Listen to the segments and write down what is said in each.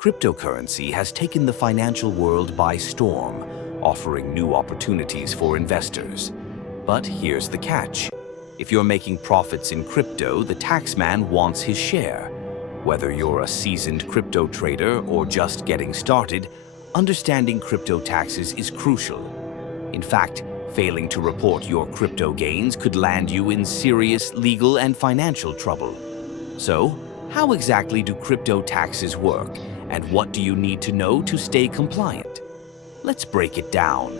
Cryptocurrency has taken the financial world by storm, offering new opportunities for investors. But here's the catch. If you're making profits in crypto, the taxman wants his share. Whether you're a seasoned crypto trader or just getting started, understanding crypto taxes is crucial. In fact, failing to report your crypto gains could land you in serious legal and financial trouble. So, how exactly do crypto taxes work, and what do you need to know to stay compliant? Let's break it down.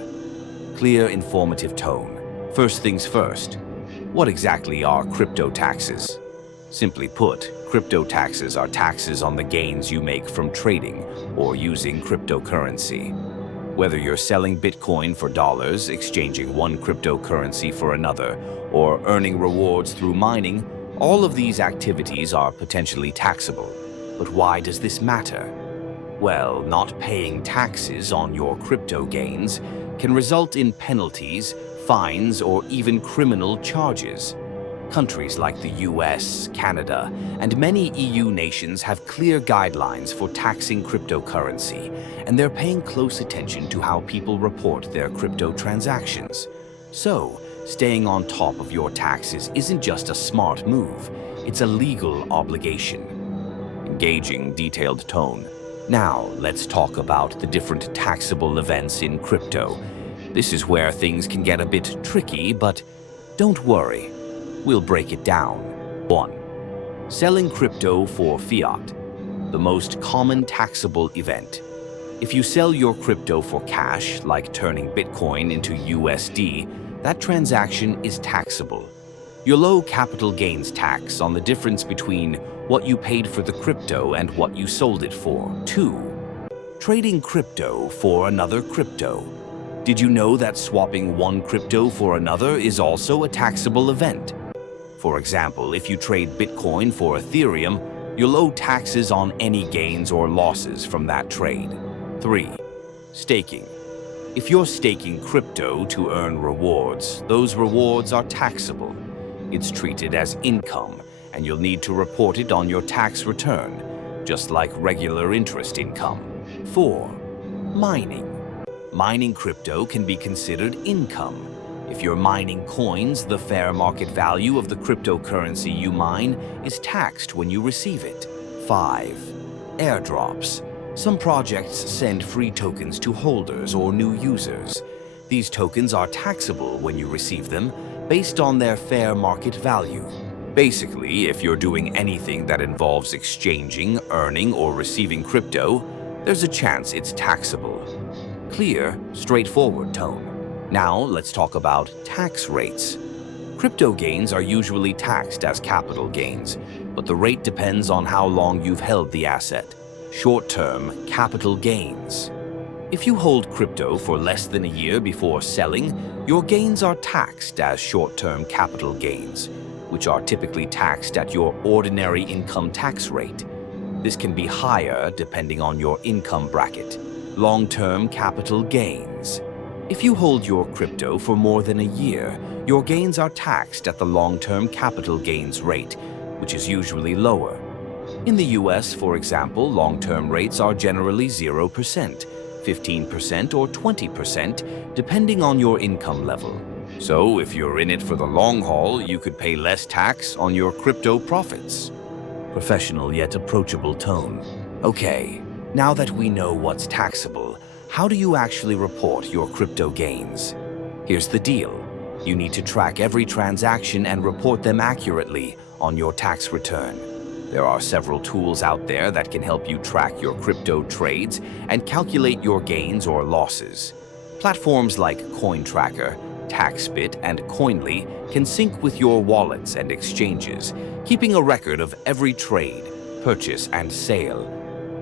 Clear, informative tone. First things first. What exactly are crypto taxes? Simply put, crypto taxes are taxes on the gains you make from trading or using cryptocurrency. Whether you're selling Bitcoin for dollars, exchanging one cryptocurrency for another, or earning rewards through mining, all of these activities are potentially taxable. But why does this matter? Well, not paying taxes on your crypto gains can result in penalties, fines, or even criminal charges. Countries like the US, Canada, and many EU nations have clear guidelines for taxing cryptocurrency, and they're paying close attention to how people report their crypto transactions. So, staying on top of your taxes isn't just a smart move, it's a legal obligation. Engaging, detailed tone. Now, let's talk about the different taxable events in crypto. This is where things can get a bit tricky, but don't worry. We'll break it down. 1. Selling crypto for fiat. The most common taxable event. If you sell your crypto for cash, like turning Bitcoin into USD, that transaction is taxable. You'll owe capital gains tax on the difference between what you paid for the crypto and what you sold it for. 2. Trading crypto for another crypto. Did you know that swapping one crypto for another is also a taxable event? For example, if you trade Bitcoin for Ethereum, you'll owe taxes on any gains or losses from that trade. 3. Staking. If you're staking crypto to earn rewards, those rewards are taxable. It's treated as income, and you'll need to report it on your tax return, just like regular interest income. 4. Mining. Mining crypto can be considered income. If you're mining coins, the fair market value of the cryptocurrency you mine is taxed when you receive it. 5. Airdrops. Some projects send free tokens to holders or new users. These tokens are taxable when you receive them, based on their fair market value. Basically, if you're doing anything that involves exchanging, earning, or receiving crypto, there's a chance it's taxable. Clear, straightforward tone. Now, let's talk about tax rates. Crypto gains are usually taxed as capital gains, but the rate depends on how long you've held the asset. Short-term capital gains. If you hold crypto for less than a year before selling, your gains are taxed as short-term capital gains, which are typically taxed at your ordinary income tax rate. This can be higher depending on your income bracket. Long-term capital gains. If you hold your crypto for more than a year, your gains are taxed at the long-term capital gains rate, which is usually lower. In the US, for example, long-term rates are generally 0%, 15%, or 20%, depending on your income level. So, if you're in it for the long haul, you could pay less tax on your crypto profits. Professional yet approachable tone. Okay, now that we know what's taxable, how do you actually report your crypto gains? Here's the deal. You need to track every transaction and report them accurately on your tax return. There are several tools out there that can help you track your crypto trades and calculate your gains or losses. Platforms like CoinTracker, TaxBit, and Coinly can sync with your wallets and exchanges, keeping a record of every trade, purchase, and sale.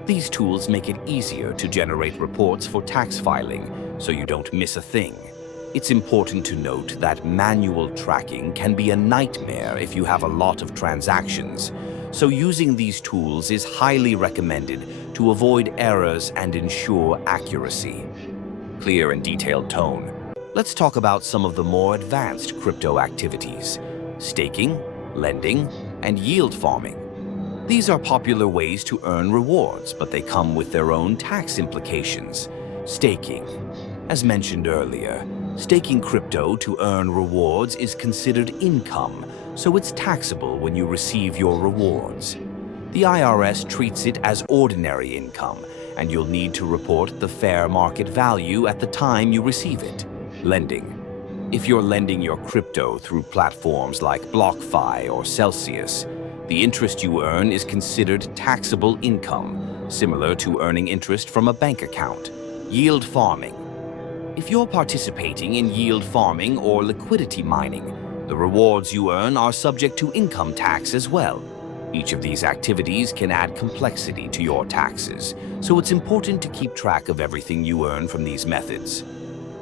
These tools make it easier to generate reports for tax filing, so you don't miss a thing. It's important to note that manual tracking can be a nightmare if you have a lot of transactions, so using these tools is highly recommended to avoid errors and ensure accuracy. Clear and detailed tone. Let's talk about some of the more advanced crypto activities: staking, lending, and yield farming. These are popular ways to earn rewards, but they come with their own tax implications. Staking. As mentioned earlier, staking crypto to earn rewards is considered income, so it's taxable when you receive your rewards. The IRS treats it as ordinary income, and you'll need to report the fair market value at the time you receive it. Lending. If you're lending your crypto through platforms like BlockFi or Celsius, the interest you earn is considered taxable income, similar to earning interest from a bank account. Yield farming. If you're participating in yield farming or liquidity mining, the rewards you earn are subject to income tax as well. Each of these activities can add complexity to your taxes, so it's important to keep track of everything you earn from these methods.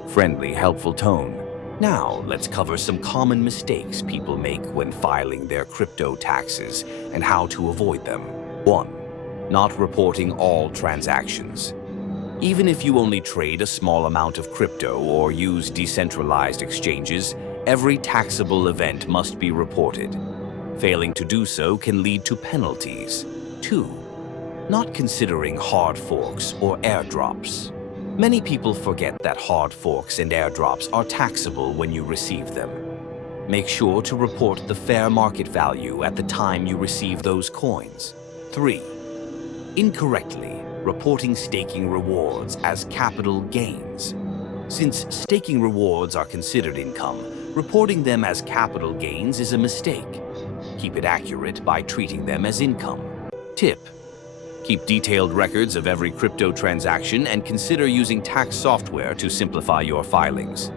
Friendly, helpful tone. Now, let's cover some common mistakes people make when filing their crypto taxes and how to avoid them. 1. Not reporting all transactions. Even if you only trade a small amount of crypto or use decentralized exchanges, every taxable event must be reported. Failing to do so can lead to penalties. 2. Not considering hard forks or airdrops. Many people forget that hard forks and airdrops are taxable when you receive them. Make sure to report the fair market value at the time you receive those coins. 3. Incorrectly reporting staking rewards as capital gains. Since staking rewards are considered income, reporting them as capital gains is a mistake. Keep it accurate by treating them as income. Tip: keep detailed records of every crypto transaction and consider using tax software to simplify your filings.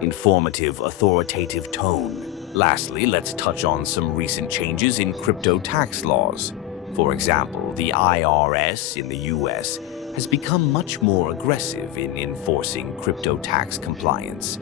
Informative, authoritative tone. Lastly, let's touch on some recent changes in crypto tax laws. For example, the IRS in the US has become much more aggressive in enforcing crypto tax compliance.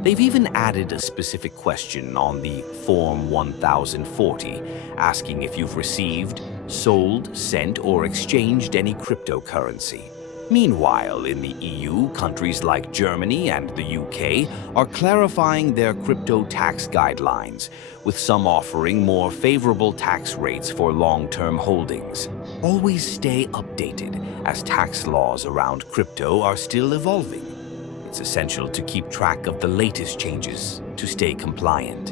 They've even added a specific question on the Form 1040, asking if you've received, sold, sent, or exchanged any cryptocurrency. Meanwhile, in the EU, countries like Germany and the UK are clarifying their crypto tax guidelines, with some offering more favorable tax rates for long-term holdings. Always stay updated, as tax laws around crypto are still evolving. It's essential to keep track of the latest changes to stay compliant.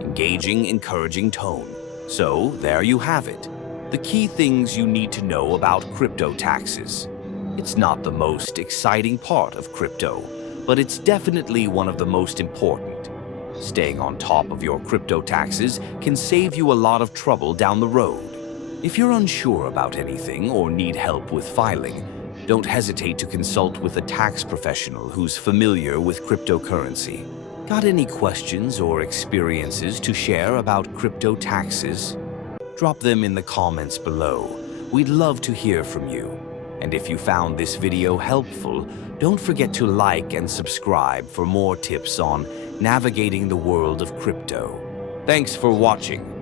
Engaging, encouraging tone. So, there you have it. The key things you need to know about crypto taxes. It's not the most exciting part of crypto, but it's definitely one of the most important. Staying on top of your crypto taxes can save you a lot of trouble down the road. If you're unsure about anything or need help with filing, don't hesitate to consult with a tax professional who's familiar with cryptocurrency. Got any questions or experiences to share about crypto taxes? Drop them in the comments below. We'd love to hear from you. And if you found this video helpful, don't forget to like and subscribe for more tips on navigating the world of crypto. Thanks for watching.